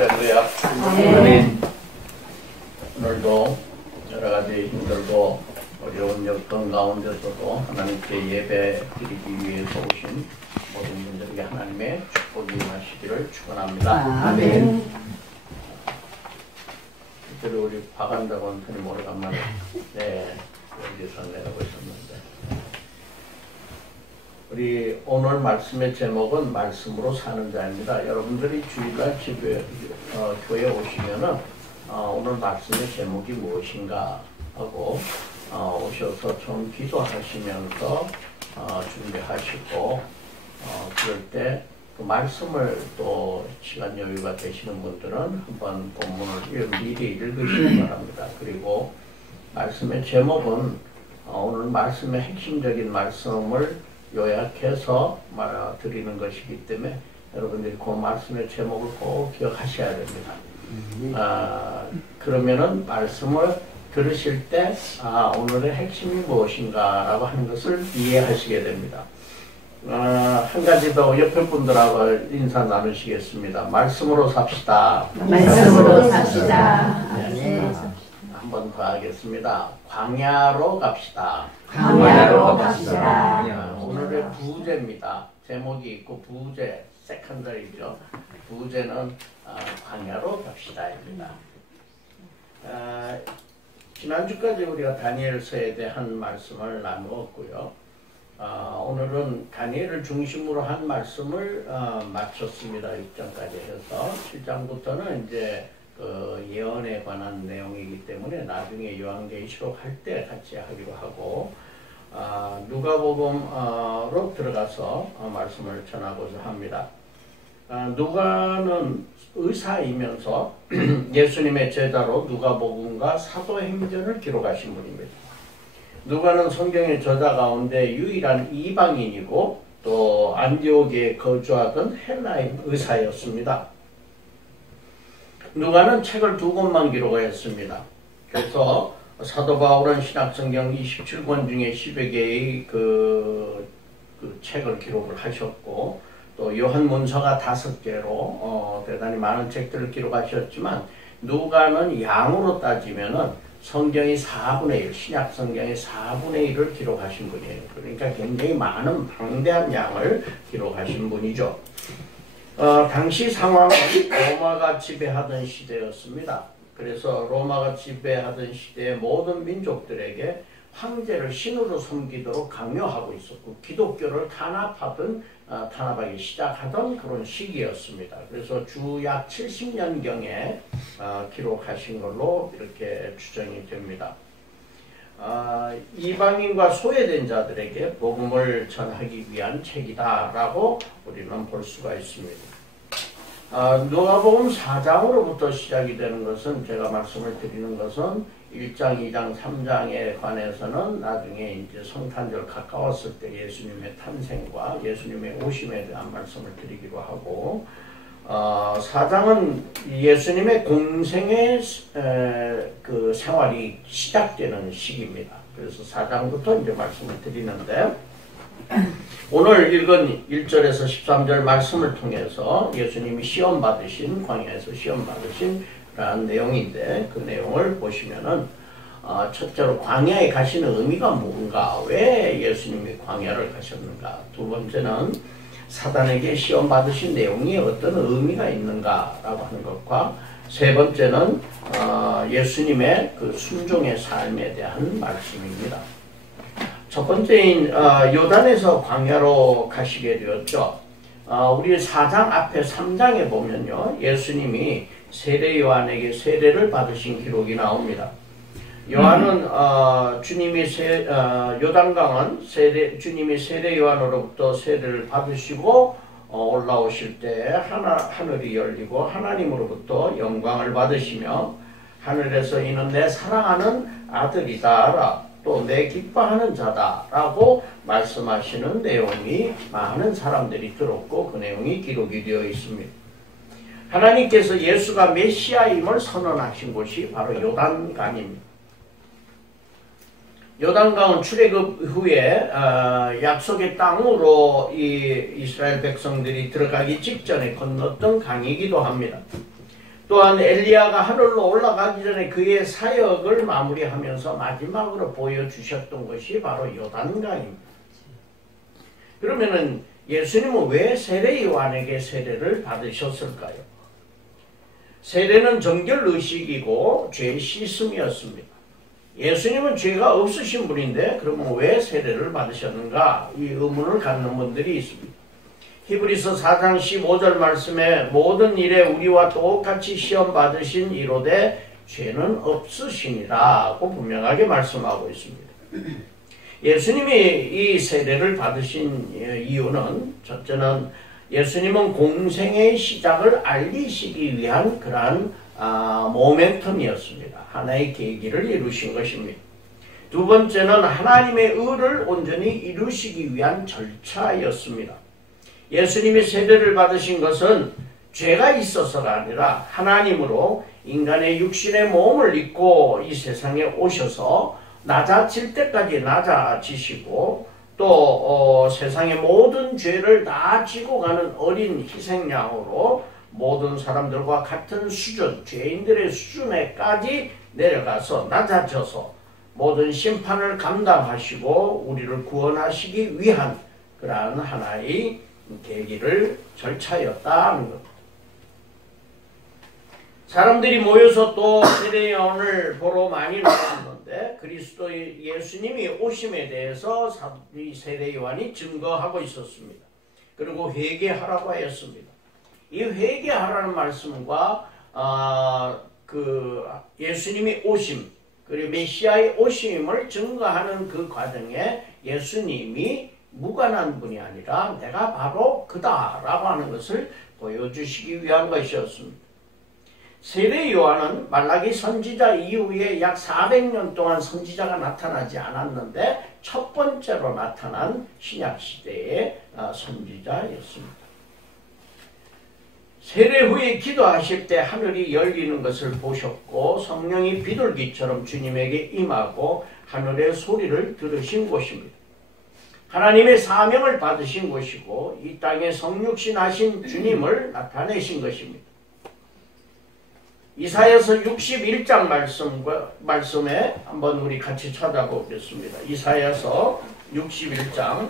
할렐루야. 아멘. 오늘도 여러 가지 힘들고 어려운 여건 가운데서도 하나님께 예배 드리기 위해서 오신 모든 분들에게 하나님의 축복이 임하시기를 축원합니다. 아멘. 특별히 우리 박한덕 원사님 오래간만에 여기서 내려고 있었는데, 우리 오늘 말씀의 제목은 말씀으로 사는 자입니다. 여러분들이 주일날 집에 교회 오시면은 오늘 말씀의 제목이 무엇인가 하고 오셔서 좀 기도하시면서 준비하시고 그럴 때 그 말씀을 또 시간 여유가 되시는 분들은 한번 본문을 미리 읽으시기 바랍니다. 그리고 말씀의 제목은 오늘 말씀의 핵심적인 말씀을 요약해서 드리는 것이기 때문에 여러분들이 그 말씀의 제목을 꼭 기억하셔야 됩니다. 그러면은 말씀을 들으실 때 오늘의 핵심이 무엇인가 라고 하는 것을 이해하시게 됩니다. 한 가지 더 옆에 분들하고 인사 나누시겠습니다. 말씀으로 삽시다. 말씀으로 삽시다. 네. 한 번 더 하겠습니다. 광야로 갑시다. 광야로 갑시다. 오늘의 부제입니다. 제목이 있고 부제, 세컨더리죠. 부제는 광야로 갑시다입니다. 지난주까지 우리가 다니엘서에 대한 말씀을 나누었고요. 오늘은 다니엘을 중심으로 한 말씀을 마쳤습니다. 6장까지 해서 7장부터는 이제 그 예언에 관한 내용이기 때문에 나중에 요한계시록 할 때 같이 하기로 하고 누가복음으로 들어가서 말씀을 전하고자 합니다. 누가는 의사이면서 예수님의 제자로 누가복음과 사도행전을 기록하신 분입니다. 누가는 성경의 저자 가운데 유일한 이방인이고 또 안디옥에 거주하던 헬라인 의사였습니다. 누가는 책을 2권만 기록했습니다. 그래서 사도 바울은 신약성경 27권 중에 10여 개의 그 책을 기록을 하셨고, 또 요한문서가 5개로 대단히 많은 책들을 기록하셨지만, 누가는 양으로 따지면은 성경이 4분의 1, 신약 성경의 4분의 1을 기록하신 분이에요. 그러니까 굉장히 많은 방대한 양을 기록하신 분이죠. 당시 상황은 로마가 지배하던 시대였습니다. 그래서 로마가 지배하던 시대의 모든 민족들에게 황제를 신으로 섬기도록 강요하고 있었고, 기독교를 탄압하기 시작하던 그런 시기였습니다. 그래서 주 약 70년경에 기록하신 걸로 이렇게 추정이 됩니다. 이방인과 소외된 자들에게 복음을 전하기 위한 책이다라고 우리는 볼 수가 있습니다. 누가복음 4장으로부터 시작이 되는 것은, 제가 말씀을 드리는 것은 1장, 2장, 3장에 관해서는 나중에 이제 성탄절 가까웠을 때 예수님의 탄생과 예수님의 오심에 대한 말씀을 드리기로 하고, 4장은 예수님의 공생의 그 생활이 시작되는 시기입니다. 그래서 4장부터 이제 말씀을 드리는데, 오늘 읽은 1절에서 13절 말씀을 통해서 예수님이 시험받으신, 광야에서 시험받으신 라는 내용인데, 그 내용을 보시면은 첫째로 광야에 가시는 의미가 뭔가, 왜 예수님이 광야를 가셨는가, 두 번째는 사단에게 시험받으신 내용이 어떤 의미가 있는가 라고 하는 것과, 세 번째는 예수님의 그 순종의 삶에 대한 말씀입니다. 첫 번째인 요단에서 광야로 가시게 되었죠. 우리 4장 앞에 3장에 보면요, 예수님이 세례 요한에게 세례를 받으신 기록이 나옵니다. 요한은 요단강은 주님이 세례 요한으로부터 세례를 받으시고 올라오실 때 하늘이 열리고 하나님으로부터 영광을 받으시며, 하늘에서 이는 내 사랑하는 아들이다, 또 내 기뻐하는 자다라고 말씀하시는 내용이 많은 사람들이 들었고, 그 내용이 기록이 되어 있습니다. 하나님께서 예수가 메시아임을 선언하신 곳이 바로 요단강입니다. 요단강은 출애굽 후에 약속의 땅으로 이 이스라엘 백성들이 들어가기 직전에 건넜던 강이기도 합니다. 또한 엘리야가 하늘로 올라가기 전에 그의 사역을 마무리하면서 마지막으로 보여주셨던 것이 바로 요단강입니다. 그러면은 예수님은 왜 세례 요한에게 세례를 받으셨을까요? 세례는 정결의식이고 죄 씻음이었습니다. 예수님은 죄가 없으신 분인데 그러면 왜 세례를 받으셨는가? 이 의문을 갖는 분들이 있습니다. 히브리서 4장 15절 말씀에 모든 일에 우리와 똑같이 시험 받으신 이로되 죄는 없으시니라고 분명하게 말씀하고 있습니다. 예수님이 이 세례를 받으신 이유는 첫째는 예수님은 공생의 시작을 알리시기 위한 그러한 모멘텀이었습니다. 하나의 계기를 이루신 것입니다. 두 번째는 하나님의 의를 온전히 이루시기 위한 절차였습니다. 예수님이 세례를 받으신 것은 죄가 있어서가 아니라 하나님으로 인간의 육신의 몸을 입고 이 세상에 오셔서 낮아질 때까지 낮아지시고 또 세상의 모든 죄를 다 지고 가는 어린 희생양으로 모든 사람들과 같은 수준, 죄인들의 수준에까지 내려가서 낮아져서 모든 심판을 감당하시고 우리를 구원하시기 위한 그러한 하나의 계기를 절차였다는 것. 사람들이 모여서 또 세례 요한을 보러 많이 나왔는데 그리스도 예수님이 오심에 대해서 이 세례 요한이 증거하고 있었습니다. 그리고 회개하라고 하였습니다. 이 회개하라는 말씀과 예수님이 오심 그리고 메시아의 오심을 증거하는 그 과정에 예수님이 무관한 분이 아니라 내가 바로 그다라고 하는 것을 보여주시기 위한 것이었습니다. 세례 요한은 말라기 선지자 이후에 약 400년 동안 선지자가 나타나지 않았는데 첫 번째로 나타난 신약시대의 선지자였습니다. 세례 후에 기도하실 때 하늘이 열리는 것을 보셨고 성령이 비둘기처럼 주님에게 임하고 하늘의 소리를 들으신 곳입니다. 하나님의 사명을 받으신 것이고 이 땅에 성육신 하신 주님을 나타내신 것입니다. 이사야서 61장 말씀에 한번 우리 같이 찾아보겠습니다. 이사야서 61장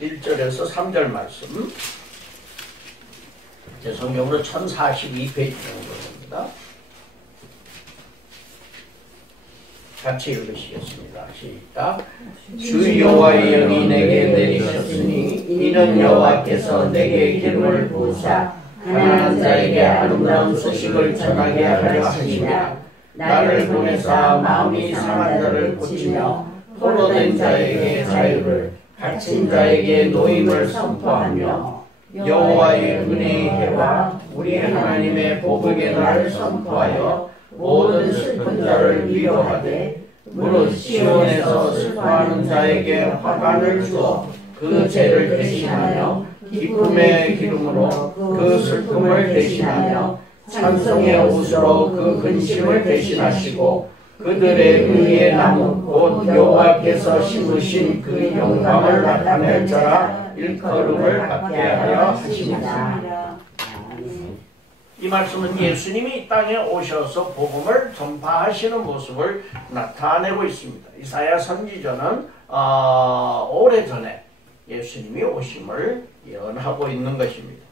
1절에서 3절 말씀. 제 성경으로 1042페이지 정도입니다. 같이 읽으시겠습니다. 시작. 주 여호와의 영이 내게 내리셨으니 이는 여호와께서 내게 기름을 부으사 가난한 자에게 아름다운 소식을 전하게 하려 하심이라. 나를 보내사 마음이 상한 자를 고치며 포로된 자에게 자유를 갇힌 자에게 노임을 선포하며 여호와의 은혜의 해와 우리 하나님의 복의 날을 선포하여 모든 슬픈 자를 위로하되 무릇 시온에서 슬퍼하는 자에게 화관을 주어 그 죄를 대신하며 기쁨의 기름으로 그 슬픔을 대신하며 찬송의 옷으로 그 근심을 대신하시고 그들의 의의 나무 곧 여호와께서 심으신 그 영광을 나타낼 자라 일컬음을 받게 하려 하십니다. 이 말씀은 예수님이 이 땅에 오셔서 복음을 전파하시는 모습을 나타내고 있습니다. 이사야 선지자는 오래전에 예수님이 오심을 예언하고 있는 것입니다.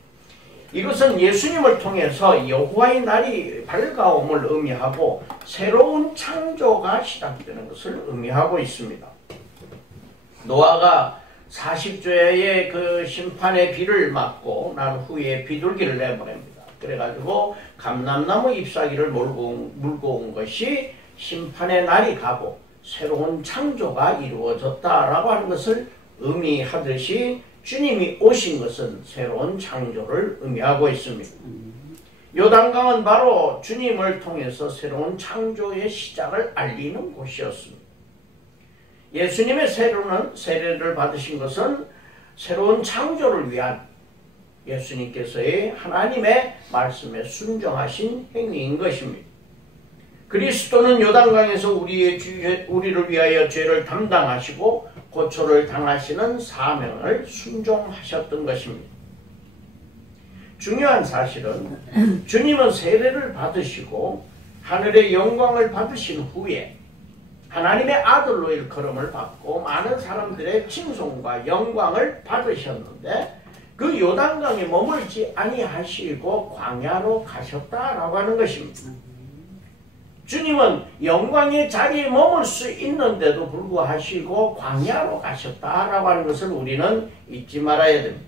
이것은 예수님을 통해서 여호와의 날이 밝아옴을 의미하고 새로운 창조가 시작되는 것을 의미하고 있습니다. 노아가 40조의 그 심판의 비를 맞고 난 후에 비둘기를 내보냅니다. 그래가지고 감람나무 잎사귀를 물고 온 것이 심판의 날이 가고 새로운 창조가 이루어졌다라고 하는 것을 의미하듯이 주님이 오신 것은 새로운 창조를 의미하고 있습니다. 요단강은 바로 주님을 통해서 새로운 창조의 시작을 알리는 곳이었습니다. 예수님의 세례를 받으신 것은 새로운 창조를 위한 예수님께서의 하나님의 말씀에 순종하신 행위인 것입니다. 그리스도는 요단강에서 우리를 위하여 죄를 담당하시고 고초를 당하시는 사명을 순종하셨던 것입니다. 중요한 사실은 주님은 세례를 받으시고 하늘의 영광을 받으신 후에 하나님의 아들로 일컬음을 받고 많은 사람들의 칭송과 영광을 받으셨는데 그 요단강에 머물지 아니하시고 광야로 가셨다라고 하는 것입니다. 주님은 영광의 자리에 머물 수 있는데도 불구하시고 광야로 가셨다라고 하는 것을 우리는 잊지 말아야 됩니다.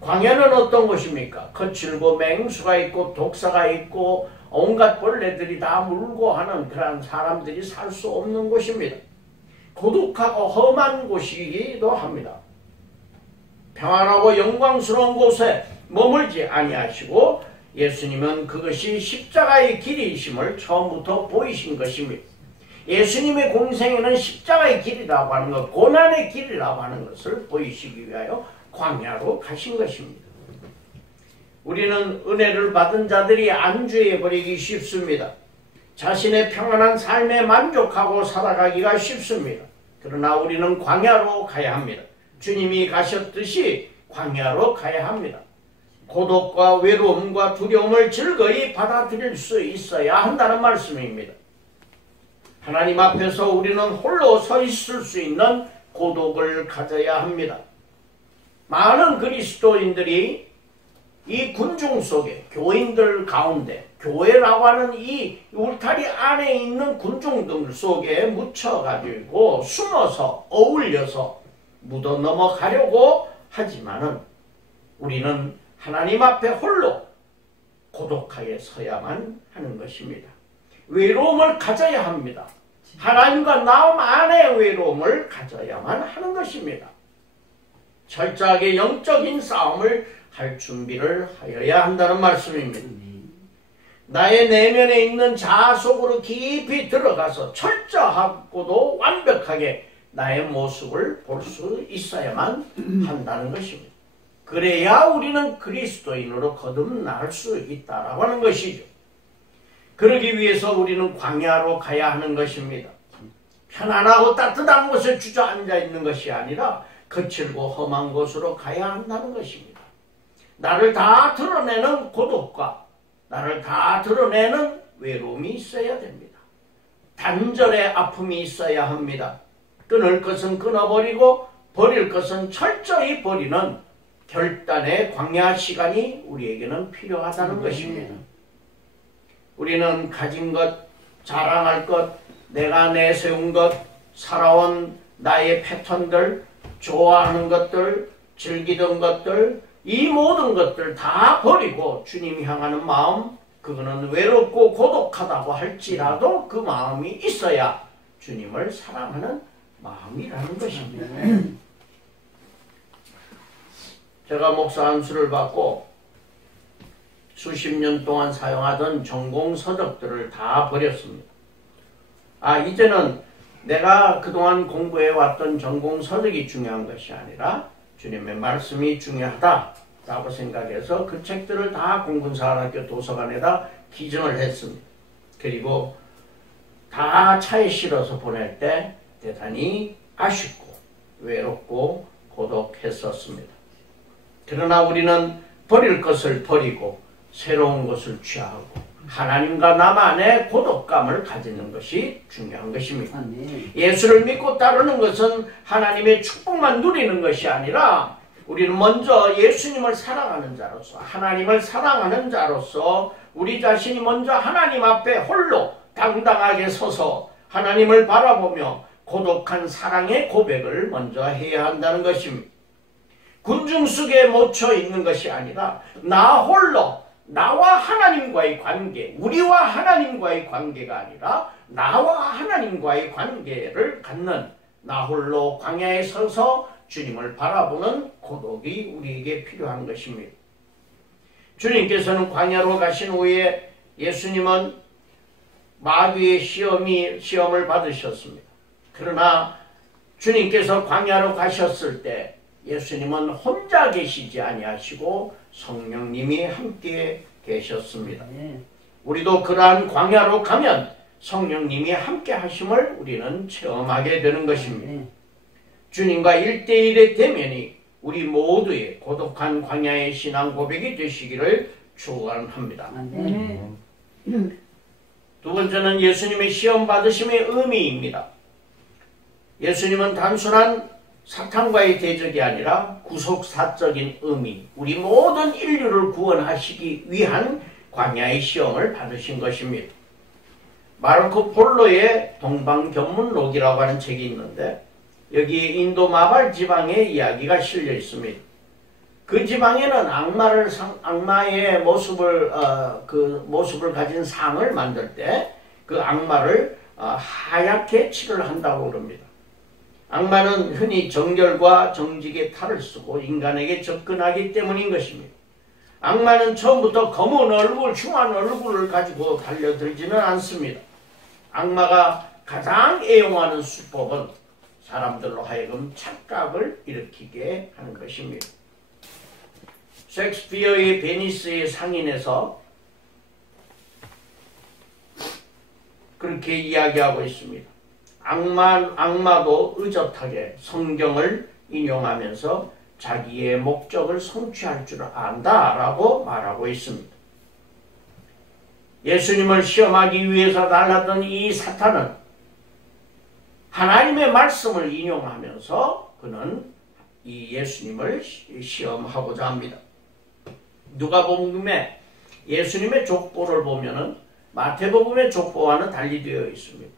광야는 어떤 곳입니까? 거칠고 맹수가 있고 독사가 있고 온갖 벌레들이 다 물고 하는 그런 사람들이 살 수 없는 곳입니다. 고독하고 험한 곳이기도 합니다. 평안하고 영광스러운 곳에 머물지 아니하시고 예수님은 그것이 십자가의 길이심을 처음부터 보이신 것입니다. 예수님의 공생에는 십자가의 길이라고 하는 것, 고난의 길이라고 하는 것을 보이시기 위하여 광야로 가신 것입니다. 우리는 은혜를 받은 자들이 안주해 버리기 쉽습니다. 자신의 평안한 삶에 만족하고 살아가기가 쉽습니다. 그러나 우리는 광야로 가야 합니다. 주님이 가셨듯이 광야로 가야 합니다. 고독과 외로움과 두려움을 즐거이 받아들일 수 있어야 한다는 말씀입니다. 하나님 앞에서 우리는 홀로 서 있을 수 있는 고독을 가져야 합니다. 많은 그리스도인들이 이 군중 속에, 교인들 가운데, 교회라고 하는 이 울타리 안에 있는 군중들 속에 묻혀가지고 숨어서 어울려서 묻어 넘어가려고 하지만은 우리는 하나님 앞에 홀로 고독하게 서야만 하는 것입니다. 외로움을 가져야 합니다. 하나님과 마음 안에 외로움을 가져야만 하는 것입니다. 철저하게 영적인 싸움을 할 준비를 하여야 한다는 말씀입니다. 나의 내면에 있는 자아 속으로 깊이 들어가서 철저하고도 완벽하게 나의 모습을 볼 수 있어야만 한다는 것입니다. 그래야 우리는 그리스도인으로 거듭날 수 있다라고 하는 것이죠. 그러기 위해서 우리는 광야로 가야 하는 것입니다. 편안하고 따뜻한 곳에 주저앉아 있는 것이 아니라 거칠고 험한 곳으로 가야 한다는 것입니다. 나를 다 드러내는 고독과 나를 다 드러내는 외로움이 있어야 됩니다. 단절의 아픔이 있어야 합니다. 끊을 것은 끊어버리고 버릴 것은 철저히 버리는 결단의 광야 시간이 우리에게는 필요하다는 것입니다. 우리는 가진 것, 자랑할 것, 내가 내세운 것, 살아온 나의 패턴들, 좋아하는 것들, 즐기던 것들, 이 모든 것들 다 버리고 주님이 향하는 마음, 그거는 외롭고 고독하다고 할지라도 그 마음이 있어야 주님을 사랑하는 마음이라는 것입니다. 제가 목사 안수를 받고 수십 년 동안 사용하던 전공 서적들을 다 버렸습니다. 이제는 내가 그동안 공부해왔던 전공 서적이 중요한 것이 아니라 주님의 말씀이 중요하다라고 생각해서 그 책들을 다 공군사관학교 도서관에다 기증을 했습니다. 그리고 다 차에 실어서 보낼 때 대단히 아쉽고 외롭고 고독했었습니다. 그러나 우리는 버릴 것을 버리고 새로운 것을 취하고 하나님과 나만의 고독감을 가지는 것이 중요한 것입니다. 예수를 믿고 따르는 것은 하나님의 축복만 누리는 것이 아니라 우리는 먼저 예수님을 사랑하는 자로서 하나님을 사랑하는 자로서 우리 자신이 먼저 하나님 앞에 홀로 당당하게 서서 하나님을 바라보며 고독한 사랑의 고백을 먼저 해야 한다는 것입니다. 군중 속에 묻혀 있는 것이 아니라 나 홀로 나와 하나님과의 관계, 우리와 하나님과의 관계가 아니라 나와 하나님과의 관계를 갖는 나 홀로 광야에 서서 주님을 바라보는 고독이 우리에게 필요한 것입니다. 주님께서는 광야로 가신 후에 예수님은 마귀의 시험을 받으셨습니다. 그러나 주님께서 광야로 가셨을 때 예수님은 혼자 계시지 아니하시고 성령님이 함께 계셨습니다. 우리도 그러한 광야로 가면 성령님이 함께 하심을 우리는 체험하게 되는 것입니다. 주님과 1대1의 대면이 우리 모두의 고독한 광야의 신앙 고백이 되시기를 축원합니다. 두 번째는 예수님의 시험 받으심의 의미입니다. 예수님은 단순한 사탄과의 대적이 아니라 구속사적인 의미, 우리 모든 인류를 구원하시기 위한 광야의 시험을 받으신 것입니다. 마르코 폴로의 동방견문록이라고 하는 책이 있는데 여기에 인도 마발 지방의 이야기가 실려 있습니다. 그 지방에는 악마의 모습을 가진 상을 만들 때 그 악마를 하얗게 칠을 한다고 그럽니다. 악마는 흔히 정결과 정직의 탈을 쓰고 인간에게 접근하기 때문인 것입니다. 악마는 처음부터 검은 얼굴, 흉한 얼굴을 가지고 달려들지는 않습니다. 악마가 가장 애용하는 수법은 사람들로 하여금 착각을 일으키게 하는 것입니다. 셰익스피어의 베니스의 상인에서 그렇게 이야기하고 있습니다. 악마도 의젓하게 성경을 인용하면서 자기의 목적을 성취할 줄 안다라고 말하고 있습니다. 예수님을 시험하기 위해서 달랐던 이 사탄은 하나님의 말씀을 인용하면서 그는 이 예수님을 시험하고자 합니다. 누가복음에 예수님의 족보를 보면은 마태복음의 족보와는 달리 되어 있습니다.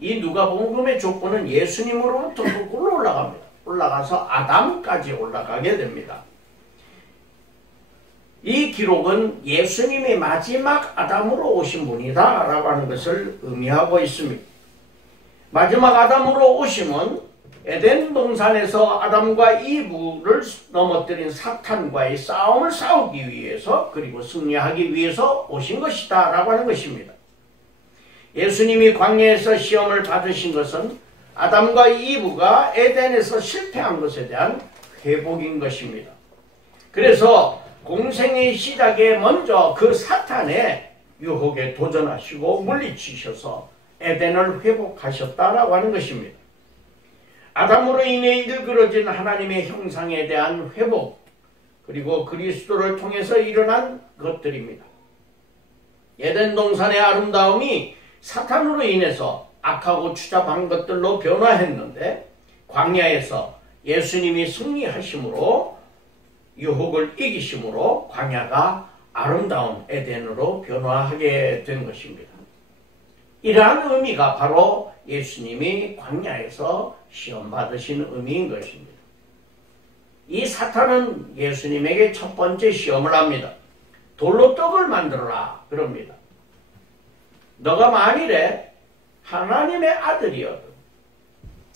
이 누가복음의 족보는 예수님으로부터 거꾸로 올라갑니다. 올라가서 아담까지 올라가게 됩니다. 이 기록은 예수님이 마지막 아담으로 오신 분이다 라고 하는 것을 의미하고 있습니다. 마지막 아담으로 오심은 에덴 동산에서 아담과 이브를 넘어뜨린 사탄과의 싸움을 싸우기 위해서 그리고 승리하기 위해서 오신 것이다 라고 하는 것입니다. 예수님이 광야에서 시험을 받으신 것은 아담과 이브가 에덴에서 실패한 것에 대한 회복인 것입니다. 그래서 공생의 시작에 먼저 그 사탄의 유혹에 도전하시고 물리치셔서 에덴을 회복하셨다라고 하는 것입니다. 아담으로 인해 일그러진 하나님의 형상에 대한 회복, 그리고 그리스도를 통해서 일어난 것들입니다. 에덴 동산의 아름다움이 사탄으로 인해서 악하고 추잡한 것들로 변화했는데 광야에서 예수님이 승리하심으로 유혹을 이기심으로 광야가 아름다운 에덴으로 변화하게 된 것입니다. 이러한 의미가 바로 예수님이 광야에서 시험받으신 의미인 것입니다. 이 사탄은 예수님에게 첫 번째 시험을 합니다. 돌로 떡을 만들어라 그럽니다. 너가 만일에 하나님의 아들이어도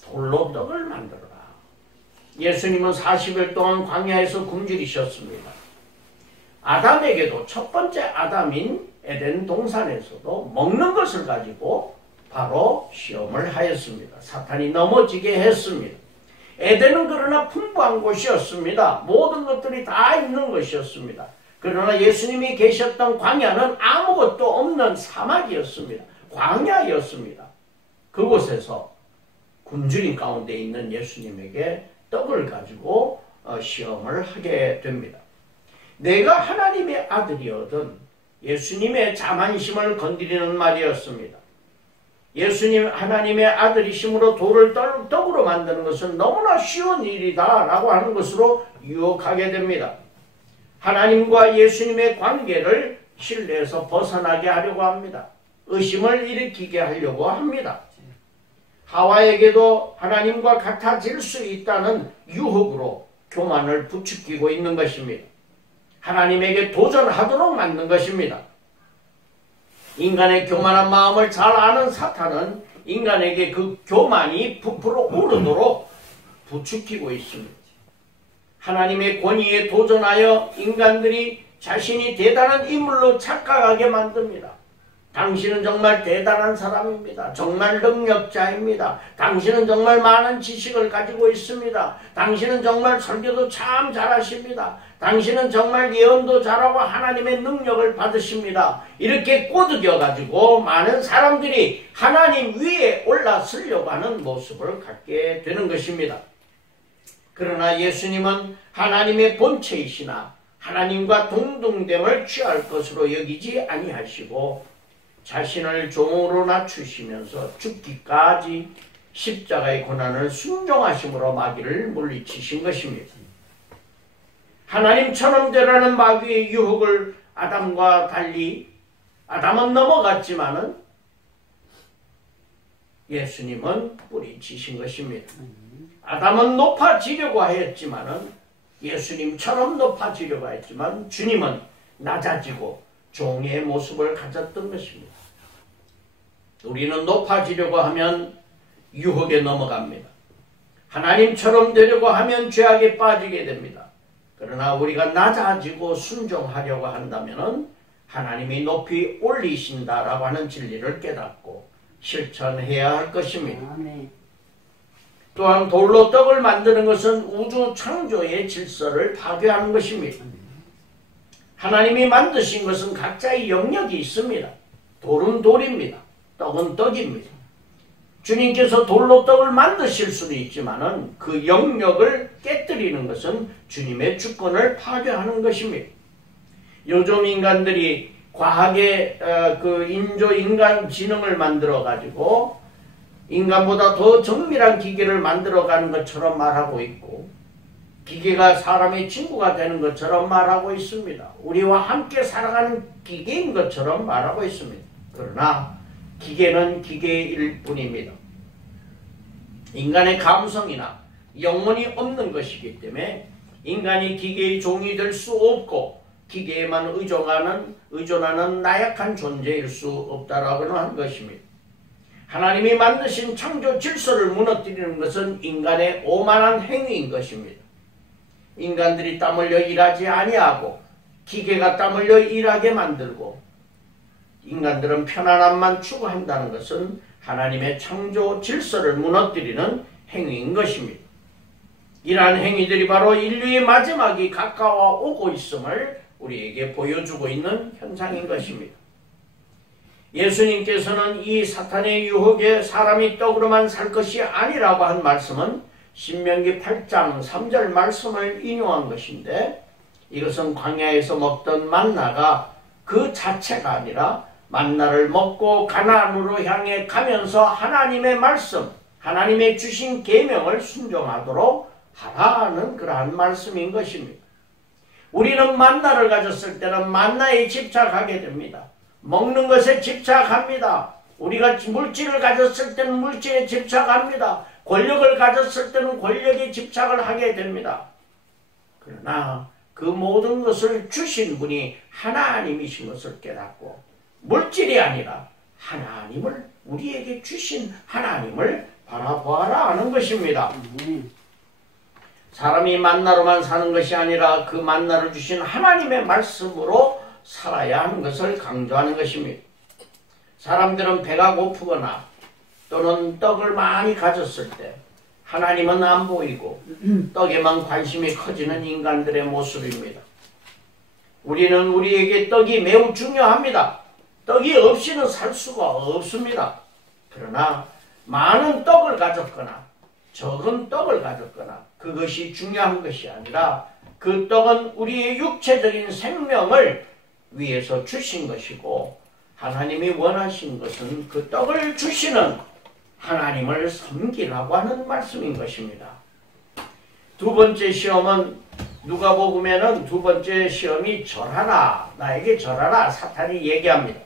돌로 떡을 만들어라. 예수님은 40일 동안 광야에서 굶주리셨습니다. 아담에게도 첫 번째 아담인 에덴 동산에서도 먹는 것을 가지고 바로 시험을 하였습니다. 사탄이 넘어지게 했습니다. 에덴은 그러나 풍부한 곳이었습니다. 모든 것들이 다 있는 것이었습니다. 그러나 예수님이 계셨던 광야는 아무것도 없는 사막이었습니다. 광야였습니다. 그곳에서 굶주림 가운데 있는 예수님에게 떡을 가지고 시험을 하게 됩니다. 내가 하나님의 아들이거든 예수님의 자만심을 건드리는 말이었습니다. 예수님 하나님의 아들이심으로 돌을 떡으로 만드는 것은 너무나 쉬운 일이다 라고 하는 것으로 유혹하게 됩니다. 하나님과 예수님의 관계를 신뢰에서 벗어나게 하려고 합니다. 의심을 일으키게 하려고 합니다. 하와에게도 하나님과 같아질 수 있다는 유혹으로 교만을 부추기고 있는 것입니다. 하나님에게 도전하도록 만든 것입니다. 인간의 교만한 마음을 잘 아는 사탄은 인간에게 그 교만이 부풀어 오르도록 부추기고 있습니다. 하나님의 권위에 도전하여 인간들이 자신이 대단한 인물로 착각하게 만듭니다. 당신은 정말 대단한 사람입니다. 정말 능력자입니다. 당신은 정말 많은 지식을 가지고 있습니다. 당신은 정말 설교도 참 잘하십니다. 당신은 정말 예언도 잘하고 하나님의 능력을 받으십니다. 이렇게 꼬드겨가지고 많은 사람들이 하나님 위에 올라서려고 하는 모습을 갖게 되는 것입니다. 그러나 예수님은 하나님의 본체이시나 하나님과 동등됨을 취할 것으로 여기지 아니하시고 자신을 종으로 낮추시면서 죽기까지 십자가의 고난을 순종하심으로 마귀를 물리치신 것입니다. 하나님처럼 되라는 마귀의 유혹을 아담과 달리 아담은 넘어갔지만은 예수님은 뿌리치신 것입니다. 아담은 높아지려고 하였지만은 예수님처럼 높아지려고 했지만 주님은 낮아지고 종의 모습을 가졌던 것입니다. 우리는 높아지려고 하면 유혹에 넘어갑니다. 하나님처럼 되려고 하면 죄악에 빠지게 됩니다. 그러나 우리가 낮아지고 순종하려고 한다면 하나님이 높이 올리신다라고 하는 진리를 깨닫고 실천해야 할 것입니다. 또한 돌로 떡을 만드는 것은 우주 창조의 질서를 파괴하는 것입니다. 하나님이 만드신 것은 각자의 영역이 있습니다. 돌은 돌입니다. 떡은 떡입니다. 주님께서 돌로 떡을 만드실 수도 있지만은 그 영역을 깨뜨리는 것은 주님의 주권을 파괴하는 것입니다. 요즘 인간들이 과학의 인간 지능을 만들어 가지고 인간보다 더 정밀한 기계를 만들어가는 것처럼 말하고 있고 기계가 사람의 친구가 되는 것처럼 말하고 있습니다. 우리와 함께 살아가는 기계인 것처럼 말하고 있습니다. 그러나 기계는 기계일 뿐입니다. 인간의 감성이나 영혼이 없는 것이기 때문에 인간이 기계의 종이 될 수 없고 기계에만 의존하는 나약한 존재일 수 없다라고 하는 것입니다. 하나님이 만드신 창조 질서를 무너뜨리는 것은 인간의 오만한 행위인 것입니다. 인간들이 땀 흘려 일하지 아니하고 기계가 땀 흘려 일하게 만들고 인간들은 편안함만 추구한다는 것은 하나님의 창조 질서를 무너뜨리는 행위인 것입니다. 이러한 행위들이 바로 인류의 마지막이 가까워 오고 있음을 우리에게 보여주고 있는 현상인 것입니다. 예수님께서는 이 사탄의 유혹에 사람이 떡으로만 살 것이 아니라고 한 말씀은 신명기 8장 3절 말씀을 인용한 것인데 이것은 광야에서 먹던 만나가 그 자체가 아니라 만나를 먹고 가나안으로 향해 가면서 하나님의 말씀, 하나님의 주신 계명을 순종하도록 하라는 그러한 말씀인 것입니다. 우리는 만나를 가졌을 때는 만나에 집착하게 됩니다. 먹는 것에 집착합니다. 우리가 물질을 가졌을 때는 물질에 집착합니다. 권력을 가졌을 때는 권력에 집착을 하게 됩니다. 그러나 그 모든 것을 주신 분이 하나님이신 것을 깨닫고 물질이 아니라 하나님을 우리에게 주신 하나님을 바라보아라 하는 것입니다. 사람이 만나로만 사는 것이 아니라 그 만나를 주신 하나님의 말씀으로 살아야 하는 것을 강조하는 것입니다. 사람들은 배가 고프거나 또는 떡을 많이 가졌을 때 하나님은 안 보이고 떡에만 관심이 커지는 인간들의 모습입니다. 우리는 우리에게 떡이 매우 중요합니다. 떡이 없이는 살 수가 없습니다. 그러나 많은 떡을 가졌거나 적은 떡을 가졌거나 그것이 중요한 것이 아니라 그 떡은 우리의 육체적인 생명을 위해서 주신 것이고 하나님이 원하신 것은 그 떡을 주시는 하나님을 섬기라고 하는 말씀인 것입니다. 두 번째 시험은 누가복음에는 두 번째 시험이 절하라, 나에게 절하라 사탄이 얘기합니다.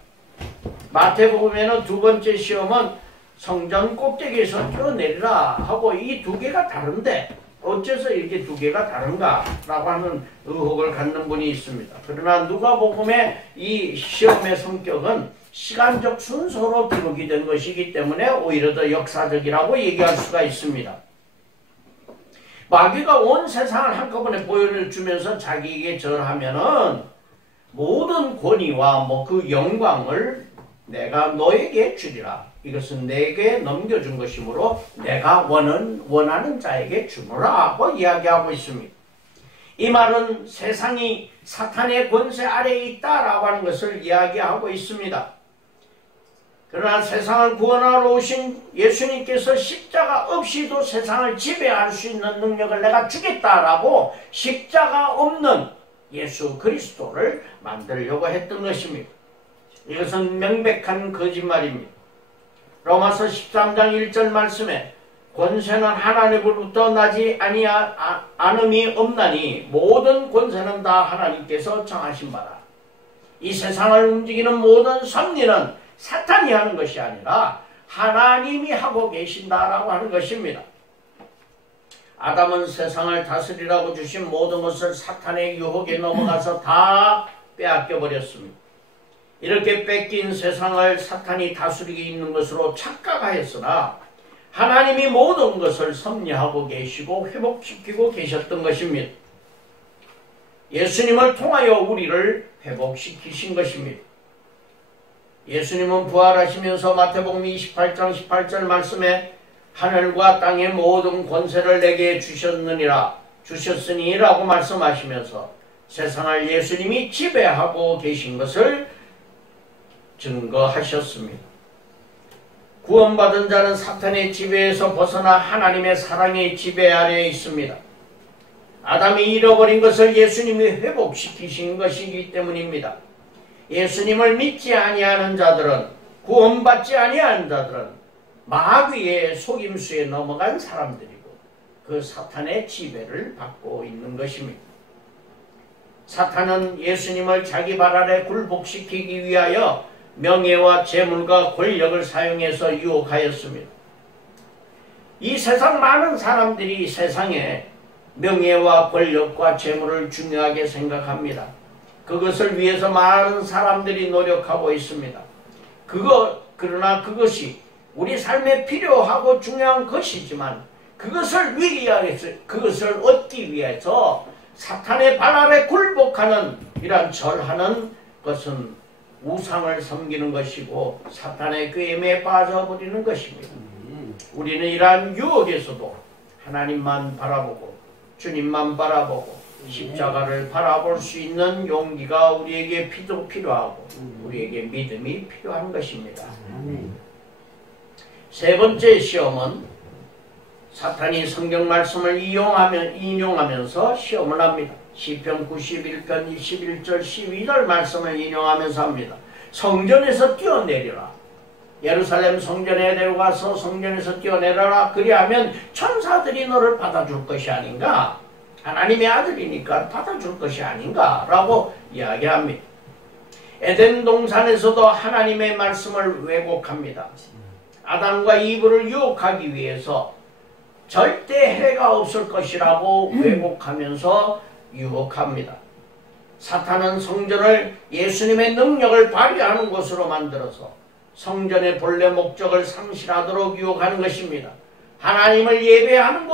마태복음에는 두 번째 시험은 성전 꼭대기에서 뛰어내리라 하고 이 두 개가 다른데 어째서 이렇게 두 개가 다른가 라고 하는 의혹을 갖는 분이 있습니다. 그러나 누가복음의 이 시험의 성격은 시간적 순서로 기록이 된 것이기 때문에 오히려 더 역사적이라고 얘기할 수가 있습니다. 마귀가 온 세상을 한꺼번에 보여주면서 자기에게 절하면은 모든 권위와 그 영광을 내가 너에게 주리라. 이것은 내게 넘겨준 것이므로 내가 원하는 자에게 주노라고 이야기하고 있습니다. 이 말은 세상이 사탄의 권세 아래에 있다라고 하는 것을 이야기하고 있습니다. 그러나 세상을 구원하러 오신 예수님께서 십자가 없이도 세상을 지배할 수 있는 능력을 내가 주겠다라고 십자가 없는 예수 그리스도를 만들려고 했던 것입니다. 이것은 명백한 거짓말입니다. 로마서 13장 1절 말씀에 권세는 하나님으로부터 나지 않음이 없나니 모든 권세는 다 하나님께서 정하신 바라. 이 세상을 움직이는 모든 섭리는 사탄이 하는 것이 아니라 하나님이 하고 계신다라고 하는 것입니다. 아담은 세상을 다스리라고 주신 모든 것을 사탄의 유혹에 넘어가서 다 빼앗겨 버렸습니다. 이렇게 뺏긴 세상을 사탄이 다스리고 있는 것으로 착각하였으나 하나님이 모든 것을 섭리하고 계시고 회복시키고 계셨던 것입니다. 예수님을 통하여 우리를 회복시키신 것입니다. 예수님은 부활하시면서 마태복음 28장 18절 말씀에 하늘과 땅의 모든 권세를 내게 주셨으니 라고 말씀하시면서 세상을 예수님이 지배하고 계신 것을 증거하셨습니다. 구원받은 자는 사탄의 지배에서 벗어나 하나님의 사랑의 지배 아래에 있습니다. 아담이 잃어버린 것을 예수님이 회복시키신 것이기 때문입니다. 예수님을 믿지 아니하는 자들은, 구원받지 아니하는 자들은 마귀의 속임수에 넘어간 사람들이고 그 사탄의 지배를 받고 있는 것입니다. 사탄은 예수님을 자기 발 아래 굴복시키기 위하여 명예와 재물과 권력을 사용해서 유혹하였습니다. 이 세상 많은 사람들이 세상에 명예와 권력과 재물을 중요하게 생각합니다. 그것을 위해서 많은 사람들이 노력하고 있습니다. 그러나 그것이 우리 삶에 필요하고 중요한 것이지만 그것을 얻기 위해서 사탄의 발 아래 굴복하는 이러한 절하는 것은 우상을 섬기는 것이고 사탄의 꾀임에 빠져버리는 것입니다. 우리는 이러한 유혹에서도 하나님만 바라보고 주님만 바라보고 십자가를 바라볼 수 있는 용기가 우리에게 필요하고 우리에게 믿음이 필요한 것입니다. 세 번째 시험은 사탄이 성경 말씀을 인용하면서 시험을 합니다. 시편 91편 21절 12절 말씀을 인용하면서 합니다. 성전에서 뛰어내리라. 예루살렘 성전에 내려가서 성전에서 뛰어내려라. 그리하면 천사들이 너를 받아줄 것이 아닌가. 하나님의 아들이니까 받아줄 것이 아닌가 라고 이야기합니다. 에덴 동산에서도 하나님의 말씀을 왜곡합니다. 아담과 이브를 유혹하기 위해서 절대 해가 없을 것이라고 왜곡하면서 유혹합니다. 사탄은 성전을 예수님의 능력을 발휘하는 곳으로 만들어서 성전의 본래 목적을 상실하도록 유혹하는 것입니다. 하나님을 예배하는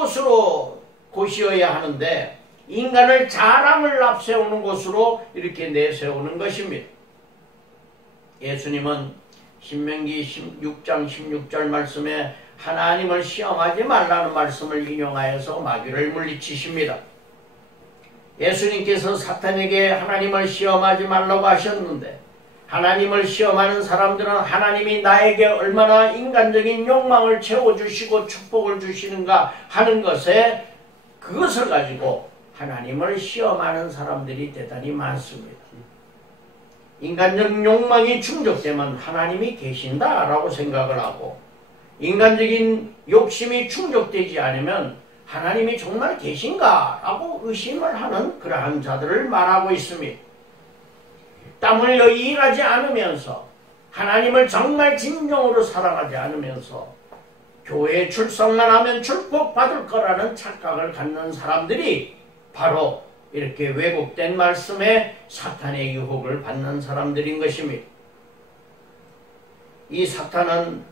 곳이어야 하는데 인간을 자랑을 앞세우는 곳으로 이렇게 내세우는 것입니다. 예수님은 신명기 16장 16절 말씀에 하나님을 시험하지 말라는 말씀을 인용하여서 마귀를 물리치십니다. 예수님께서 사탄에게 하나님을 시험하지 말라고 하셨는데 하나님을 시험하는 사람들은 하나님이 나에게 얼마나 인간적인 욕망을 채워주시고 축복을 주시는가 하는 것에 그것을 가지고 하나님을 시험하는 사람들이 대단히 많습니다. 인간적 욕망이 충족되면 하나님이 계신다라고 생각을 하고 인간적인 욕심이 충족되지 않으면 하나님이 정말 계신가? 라고 의심을 하는 그러한 자들을 말하고 있습니다. 땀 흘려 일하지 않으면서 하나님을 정말 진정으로 사랑하지 않으면서 교회에 출석만 하면 축복받을 거라는 착각을 갖는 사람들이 바로 이렇게 왜곡된 말씀에 사탄의 유혹을 받는 사람들인 것입니다. 이 사탄은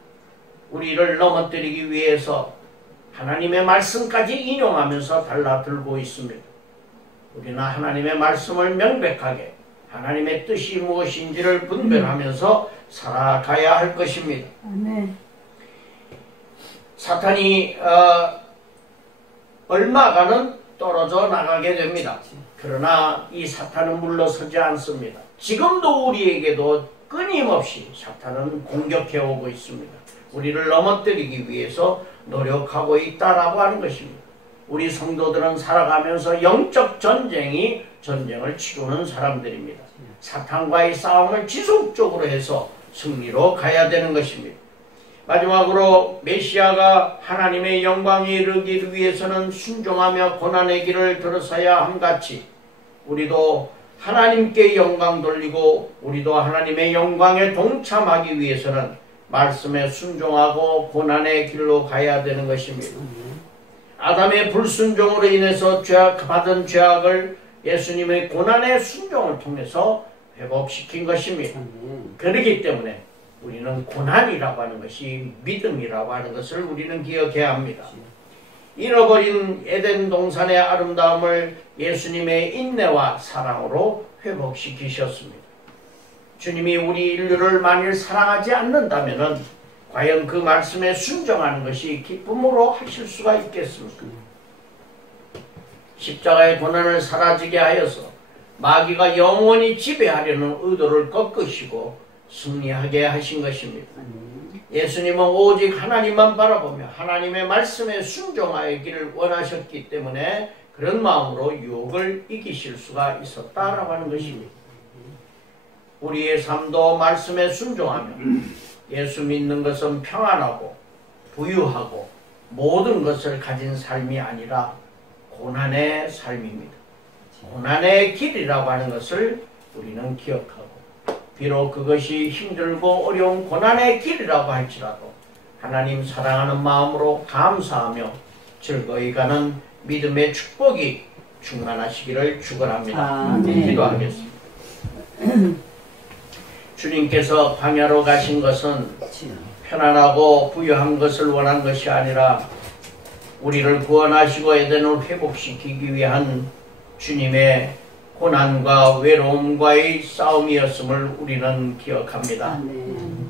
우리를 넘어뜨리기 위해서 하나님의 말씀까지 인용하면서 달라들고 있습니다. 우리는 하나님의 말씀을 명백하게 하나님의 뜻이 무엇인지를 분별하면서 살아가야 할 것입니다. 아멘. 사탄이 얼마간은 떨어져 나가게 됩니다. 그러나 이 사탄은 물러서지 않습니다. 지금도 우리에게도 끊임없이 사탄은 공격해 오고 있습니다. 우리를 넘어뜨리기 위해서 노력하고 있다라고 하는 것입니다. 우리 성도들은 살아가면서 영적 전쟁을 치르는 사람들입니다. 사탄과의 싸움을 지속적으로 해서 승리로 가야 되는 것입니다. 마지막으로 메시아가 하나님의 영광에 이르기를 위해서는 순종하며 고난의 길을 들어서야 함같이 우리도 하나님께 영광 돌리고 우리도 하나님의 영광에 동참하기 위해서는 말씀에 순종하고 고난의 길로 가야 되는 것입니다. 아담의 불순종으로 인해서 받은 죄악을 예수님의 고난의 순종을 통해서 회복시킨 것입니다. 그렇기 때문에 우리는 고난이라고 하는 것이 믿음이라고 하는 것을 우리는 기억해야 합니다. 잃어버린 에덴 동산의 아름다움을 예수님의 인내와 사랑으로 회복시키셨습니다. 주님이 우리 인류를 만일 사랑하지 않는다면 과연 그 말씀에 순종하는 것이 기쁨으로 하실 수가 있겠습니까? 십자가의 고난을 사라지게 하여서 마귀가 영원히 지배하려는 의도를 꺾으시고 승리하게 하신 것입니다. 예수님은 오직 하나님만 바라보며 하나님의 말씀에 순종하기를 원하셨기 때문에 그런 마음으로 유혹을 이기실 수가 있었다라고 하는 것입니다. 우리의 삶도 말씀에 순종하며 예수 믿는 것은 평안하고 부유하고 모든 것을 가진 삶이 아니라 고난의 삶입니다. 고난의 길이라고 하는 것을 우리는 기억하고 비록 그것이 힘들고 어려운 고난의 길이라고 할지라도 하나님 사랑하는 마음으로 감사하며 즐거이 가는 믿음의 축복이 충만하시기를 축원합니다. 기도하겠습니다. 주님께서 광야로 가신 것은 편안하고 부유한 것을 원한 것이 아니라 우리를 구원하시고 에덴을 회복시키기 위한 주님의 고난과 외로움과의 싸움이었음을 우리는 기억합니다.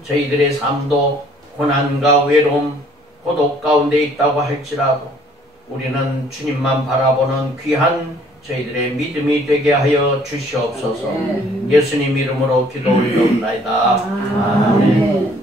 저희들의 삶도 고난과 외로움, 고독 가운데 있다고 할지라도 우리는 주님만 바라보는 귀한 저희들의 믿음이 되게 하여 주시옵소서. 예수님 이름으로 기도 올려옵나이다. 아멘.